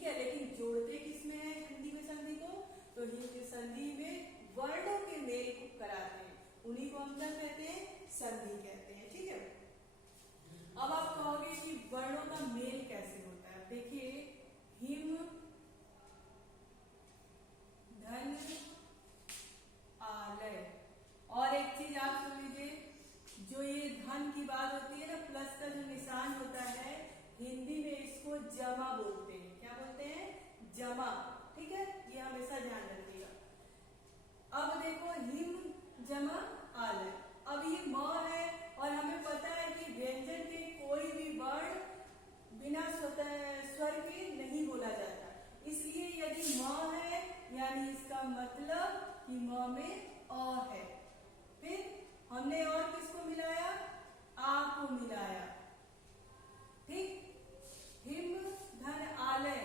ठीक है, लेकिन जोड़ते किसमें है हिंदी में संधि को? तो हिंदी संधि में वर्णों के मेल को कराते हैं, उन्हीं को हम क्या कहते हैं? संधि कहते हैं। ठीक है, अब आप कहोगे कि वर्णों का मेल कैसे होता है? देखिए, हिम धन आलय, और एक चीज आप सुन लीजिए, जो ये धन की बात होती है ना, प्लस का जो निशान होता है, हिंदी में इसको जमा बोलते हैं। क्या बोलते हैं? जमा। ठीक है, ये हमेशा ध्यान रखिएगा। अब देखो, हिम जमा आलय, अब ये म है और हमें पता है कि व्यंजन के कोई भी वर्ण बिना स्वर के नहीं बोला जाता, इसलिए यदि म है यानी इसका मतलब कि म में अ है। फिर हमने और किसको मिलाया? आ को मिलाया। ठीक, हिम धन आलय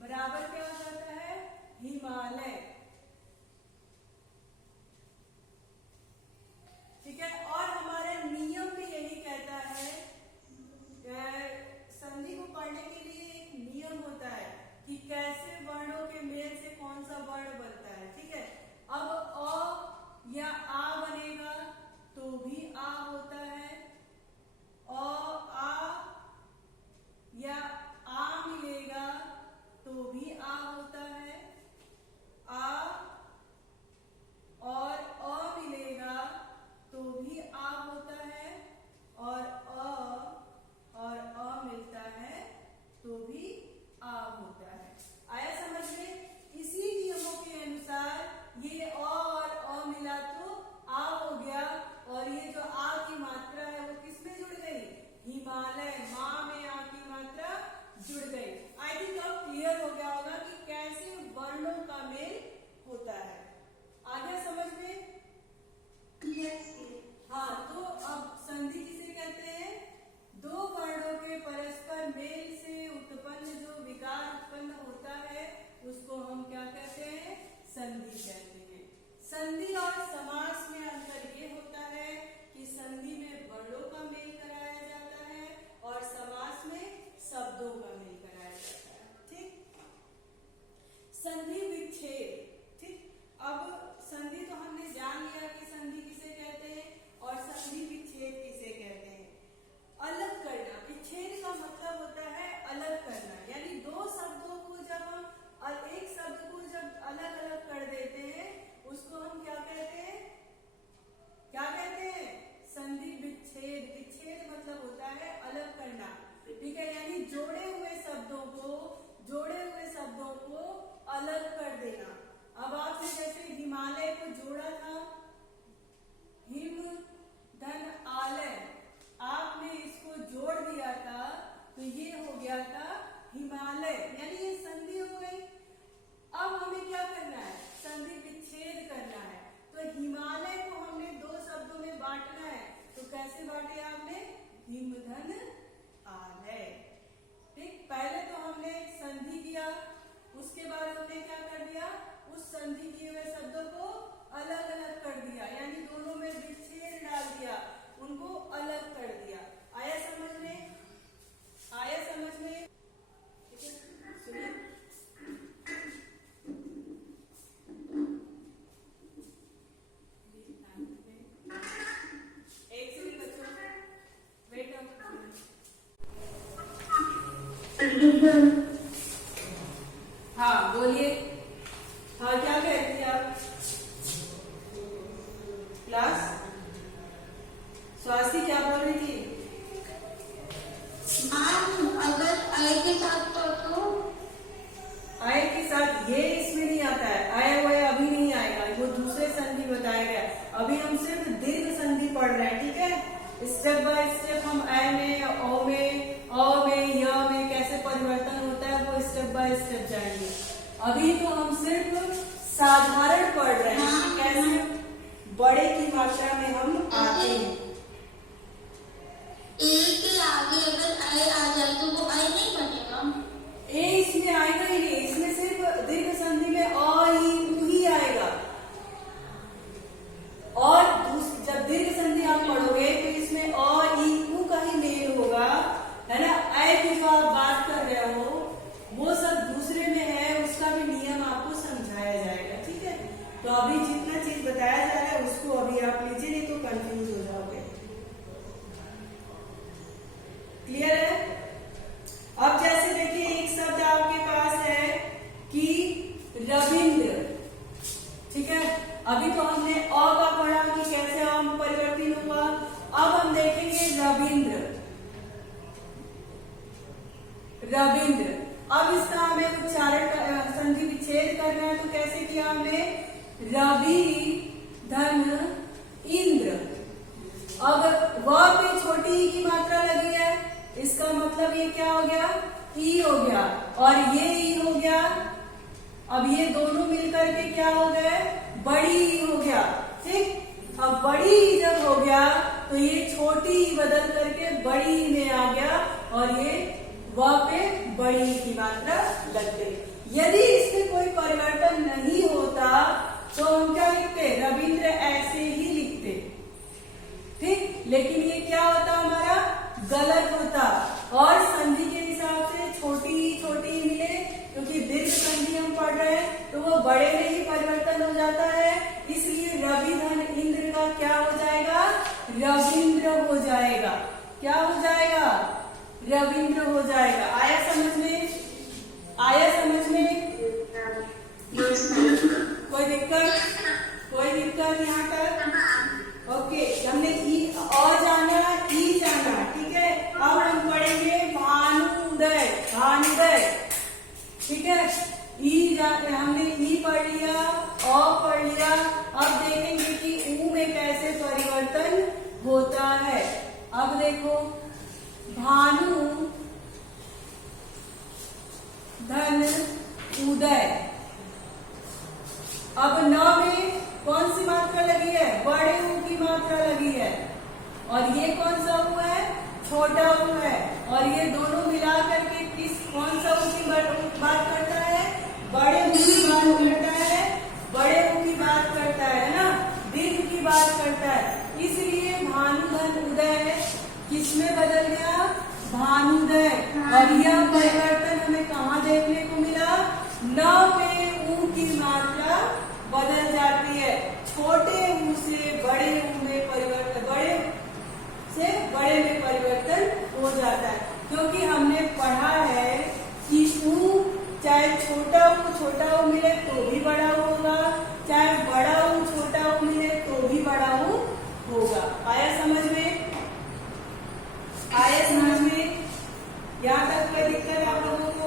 बराबर क्या हो जाता है? हिमालय। ठीक है, और हमारा नियम भी यही कहता है, संधि को पढ़ने के लिए एक नियम होता है कि कैसे वर्णों के मेल से कौन सा वर्ण बनता है। ठीक है, अब अ या आ बनेगा तो भी आ होता है, आ या आ मिलेगा तो भी आ होता है, आ और अ मिलेगा तो भी आ होता है, और अ मिलता है तो भी आ होता है। आया समझ में? इसी नियमों के अनुसार ये अ और अ मिला तो आ हो गया, और ये जो आ की मात्रा है वो किसमें जुड़ गई? हिमालय, मां में आ की मात्रा जुड़ गई। आई थिंक अब क्लियर हो गया होगा कि कैसे वर्णों का मेल होता है। आगे समझ में? हाँ, तो अब संधि किसे कहते हैं? दो वर्णों के परस्पर मेल से उत्पन्न जो विकार उत्पन्न होता है उसको हम क्या कहते हैं? संधि कहते हैं। संधि और समास में अंतर ये होता है कि संधि में वर्णों का मेल कराया जाता है और समास में शब्दों का मेल कराया जाता है। ठीक, संधि विच्छेद। ठीक, अब संधि तो हमने जान लिया कि संधि किसे कहते हैं और संधि विच्छेद किसे कहते हैं। अलग करना, विच्छेद का मतलब होता है अलग करना, यानी दो शब्दों को जब हम एक शब्द को जब अलग अलग कर देते हैं उसको हम क्या कहते हैं? क्या कहते हैं? संधि विच्छेद। विच्छेद मतलब होता है अलग करना। ठीक है, यानी जोड़े हुए शब्दों को अलग कर देना। अब आपने जैसे हिमालय को जोड़ा था, हिम धन आलय, आपने इसको जोड़ दिया था तो ये हो गया था हिमालय, यानी ये संधि हो गई। अब हमें क्या करना है? संधि विच्छेद करना है। तो हिमालय को हमने दो शब्दों में बांटना है, तो कैसे बांटे आपने? हिम धन आलय। ठीक, पहले तो हमने संधि किया, उसके बाद हमने क्या कर दिया? उस संधि किए हुए शब्दों को अलग अलग कर दिया, यानी दोनों में विच्छेद डाल दिया, उनको अलग कर दिया। आया समझ में? आया समझ में? ठीक है, सुनिए, एक सेकंड बच्चों, वेट। हाँ बोलिए, हाँ क्या कह रही थी आप? क्लास स्वास्थ्य क्या बोल रही थी? अगर आय के साथ तो आय के साथ ये इसमें नहीं आता है, आया हुआ अभी नहीं आएगा, वो दूसरे संधि बताया गया। अभी हम सिर्फ दीर्घ संधि पढ़ रहे हैं। ठीक है, स्टेप बाय स्टेप हम आय में, ओ में, अ में, य में कैसे परिवर्तन होता है वो स्टेप बाय स्टेप जाएंगे। अभी तो हम सिर्फ साधारण पढ़ रहे हैं कि कैसे बड़े की मात्रा में हम आते हैं। ए के आगे अगर आय आ जाए तो वो आय नहीं बनेगा। ए इसमें आएगा ही नहीं, इसमें सिर्फ दीर्घ संधि में अ ही आएगा। और जब दीर्घ संधि आप पढ़ोगे तो इसमें अ ई उ का ही मेल होगा, है ना। ऐ की जो आप बात कर रहे हो वो सब दूसरे रविंद्र। अब इसका हमें उच्चारण संधि विच्छेद करना है, तो कैसे किया हमने? रवि धन इंद्र। अब व पे छोटी ई की मात्रा लगी है, इसका मतलब ये क्या हो गया? ई हो गया, और ये ई हो गया। अब ये दोनों मिलकर के क्या हो गए? बड़ी ई हो गया। ठीक, अब बड़ी ई जब हो गया तो ये छोटी ई बदल करके बड़ी ई में आ गया, और ये व पे बड़ी ई की मात्रा लग गई। यदि इसमें कोई परिवर्तन नहीं होता तो हम क्या लिखते? रविंद्र ऐसे ही लिखते। ठीक, लेकिन ये क्या होता हमारा? गलत होता, और संधि के हिसाब से छोटी मिले, क्योंकि दीर्घ संधि हम पढ़ रहे हैं तो वो बड़े में ही परिवर्तन हो जाता है। इसलिए रवि धन इंद्र का क्या हो जाएगा? रविंद्र हो जाएगा। क्या हो जाएगा? रविंद्र हो जाएगा। आया समझ में? आया समझ में? कोई दिक्कत? कोई दिक्कत यहाँ तक? ओके, हमने ई और जाना, ई जाना, ठीक है। अब हम पढ़ेंगे भानुदय। भानुदय, ठीक है। हमने ई पढ़ लिया, अ पढ़ लिया। अब देखेंगे कि ऊ में कैसे परिवर्तन होता है। अब देखो, भानु धन उदय। अब न में कौन सी मात्रा लगी है? बड़े ऊ की मात्रा लगी है, और ये कौन सा ऊ है? छोटा ऊ है, और ये दोनों मिला करके कौन सा ऊ की बात करता है? बड़े ऊ की बात करता है। बड़े ऊ की बात करता है ना, दीर्घ की बात करता है। इसलिए भानुधन उदय किसमें बदल गया? भानुदय। और यह परिवर्तन हमें कहाँ देखने को मिला? न पे ऊ की मात्रा बदल जाती है। छोटे ऊ से बड़े ऊ में परिवर्तन, बड़े से बड़े में परिवर्तन हो जाता है, क्योंकि हमने पढ़ा है कि ऊ चाहे छोटा ऊ मिले तो भी बड़ा ऊ होगा, चाहे बड़ा ऊ छोटा ऊ मिले तो भी बड़ा ऊ होगा। आया समझ में? आया समझ में? यहाँ तक कोई दिक्कत है आप लोगों को?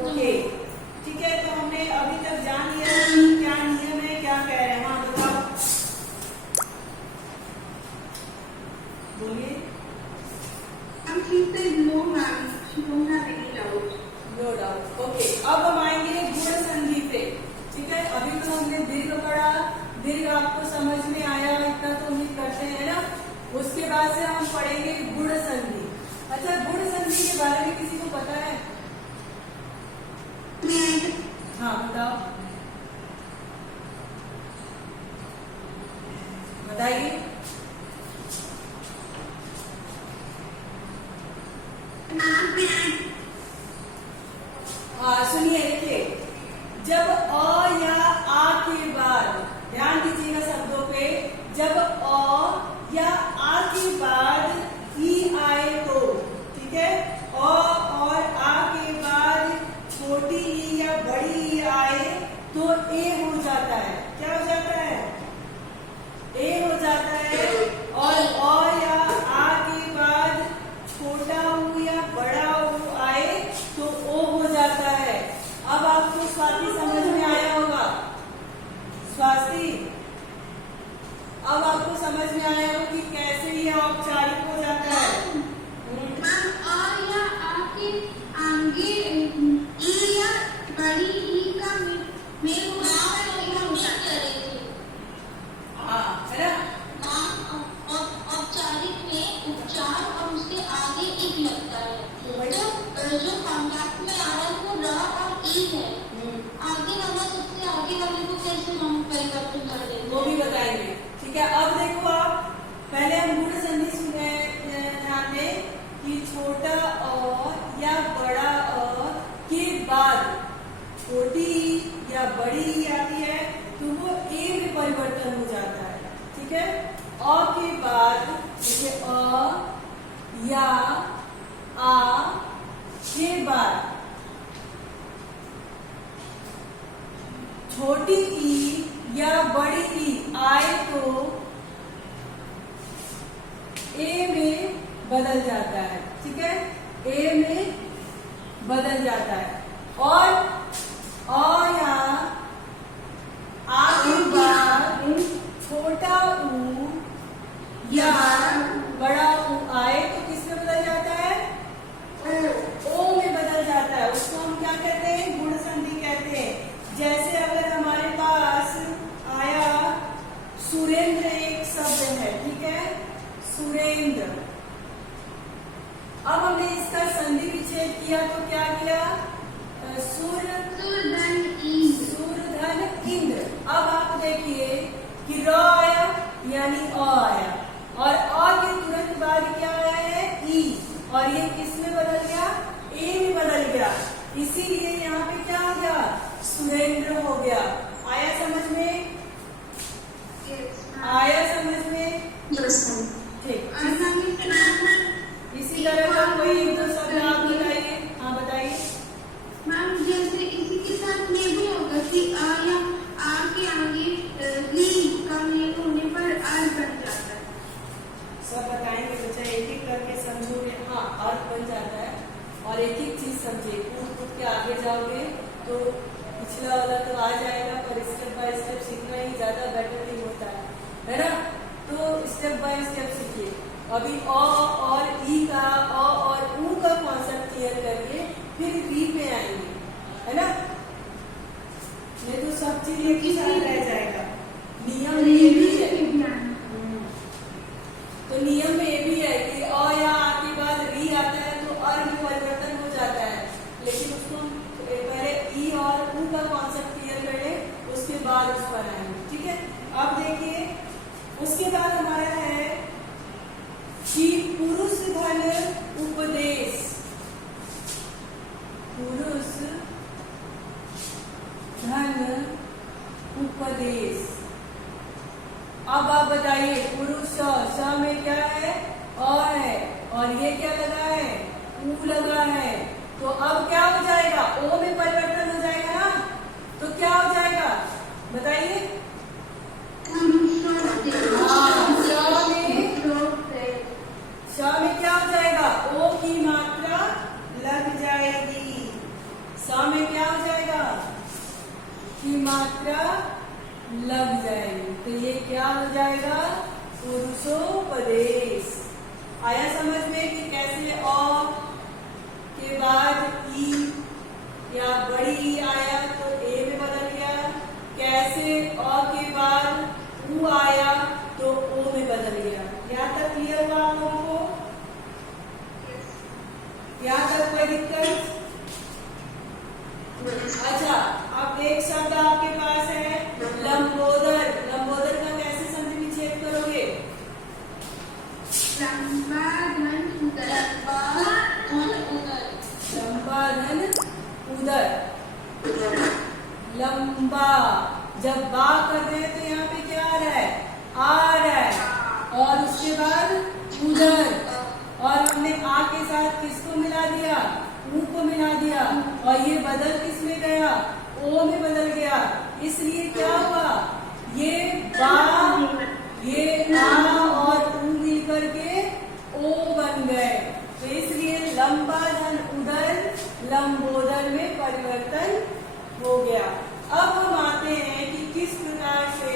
ओके, ठीक है। तो हमने अभी तक जान लिया कि क्या नियम है, क्या कह रहे हैं। हाँ बताओ, बोलिए। No doubt. ओके, अब हम आएंगे गुण संधि पे। ठीक है, अभी तो हमने दीर्घ पढ़ा, दीर्घ आपको समझ में आया इतना तो उम्मीद करते हैं ना। उसके बाद से हम पढ़ेंगे गुण संधि। अच्छा, गुण संधि के बारे में किसी को पता है? हाँ बताओ, बताइए। सुनिए, देखिए, जब अ या आ के बाद, ध्यान दीजिएगा शब्दों पे, जब अ या आ के बाद ई आए तो, ठीक है, अ और आ के बाद छोटी ई या बड़ी ई आए तो ए हो जाता है। क्या हो जाता है? ए हो जाता है। और अ या आ के बाद छोटा ऊ या बड़ा ऊ आए तो ओ हो जाता है। अब आपको स्वाति समझ में आया होगा? स्वाति, अब आपको समझ में आया होगा कि कैसे ये औपचारिक हो जाता है। वो भी बताएंगे, ठीक है। अब देखो, आप पहले हम गुण संधि सुने ध्यान में कि छोटा अ या बड़ा अ के बाद छोटी या बड़ी आती है तो वो ए में परिवर्तन हो जाता है। ठीक है, अ के बाद जैसे अ या आ के बाद छोटी ई या बड़ी ई आए तो ए में बदल जाता है। ठीक है, ए में बदल जाता है। और यहाँ आ के बाद छोटा ऊ या बड़ा ऊ आए तो किस में बदल जाता है? ओ में बदल जाता है। उसको हम क्या कहते हैं? गुण संधि कहते हैं। जैसे अगर हमारे पास आया सुरेंद्र एक शब्द है, ठीक है, सुरेंद्र। अब हमने इसका संधि विच्छेद किया तो क्या किया? सुर धन इंद्र। अब आप देखिए कि र आया यानी अ आया और अ के तुरंत बाद क्या आया है? ई। और ये किस में बदल गया? ए में बदल गया। इसीलिए यहाँ पे क्या हो गया? सुरेंद्र हो गया। आया समझ में? आया समझ में? ठीक। इसी तरह का कोई एक दो शब्द आप बताइए। हाँ बताइए मैम। जैसे इसी के साथ ये भी होगा कि आ या आ के आगे री का मेल होने पर अर्थ बन जाता है। सब बताएंगे बच्चा, एक एक करके समझोगे। हाँ, अर्थ बन जाता है और एक एक चीज समझे। कूद के आगे जाओगे तो पिछला वाला तो आ जाएगा, पर स्टेप बाय स्टेप सीखना ही ज्यादा बेटर नहीं होता है ना? तो स्टेप बाय स्टेप सीखिए। अभी अ और ई का, अ और ऊ का कॉन्सेप्ट क्लियर करिए, फिर री पे आएंगे, है ना? ये तो सब चीज एक ही साथ रह जाएगा। नियम ये भी है। तो नियम में ये भी है कि अ या आ के बाद री आता है तो अर में परिवर्तन हो जाता है, लेकिन उसको पहले ई और ऊ का कॉन्सेप्ट क्लियर कर ले, उसके बाद उस पर आएंगे, ठीक है? अब देखिए उसके बाद हमारा है कि पुरुष धन उपदेश। पुरुष धन उपदेश। अब आप बताइए, पुरुष स में क्या है? अ है और ये क्या लगा है? ऊ लगा है। तो अब क्या हो जाएगा? ओ में परिवर्तन हो जाएगा ना? तो क्या हो जाएगा बताइए? श में क्या हो जाएगा? ओ की मात्रा लग जाएगी। स में क्या हो जाएगा? की मात्रा लग जाएगी। तो ये क्या हो जाएगा? पुरुषोपदेश। आया समझ में कि कैसे अ के बाद ई या बड़ी ई आया तो ए में बदल गया, कैसे अ के बाद ऊ आया तो ओ में बदल गया। यहाँ तक क्लियर हुआ आप लोगों को? यहाँ तक कोई दिक्कत? अच्छा, अब एक शब्द आपके पास है लंबोदर। लंबोदर का कैसे संधि विच्छेद करोगे? लंबा धन उदर। लंबा धन उदर। लंबा, जब बा कर रहे हैं तो यहाँ पे क्या आ रहा है? आ रहा है। और उसके बाद उदर, और हमने आ के साथ किसको मिला दिया? ऊ को मिला दिया, और ये बदल किस में गया? ओ में बदल गया। इसलिए क्या हुआ? ये बा, ये आ और ऊ मिल करके ओ बन गए। तो इसलिए लंबा धन उदर लंबोदर में परिवर्तन हो गया। अब हम आते हैं कि किस प्रकार से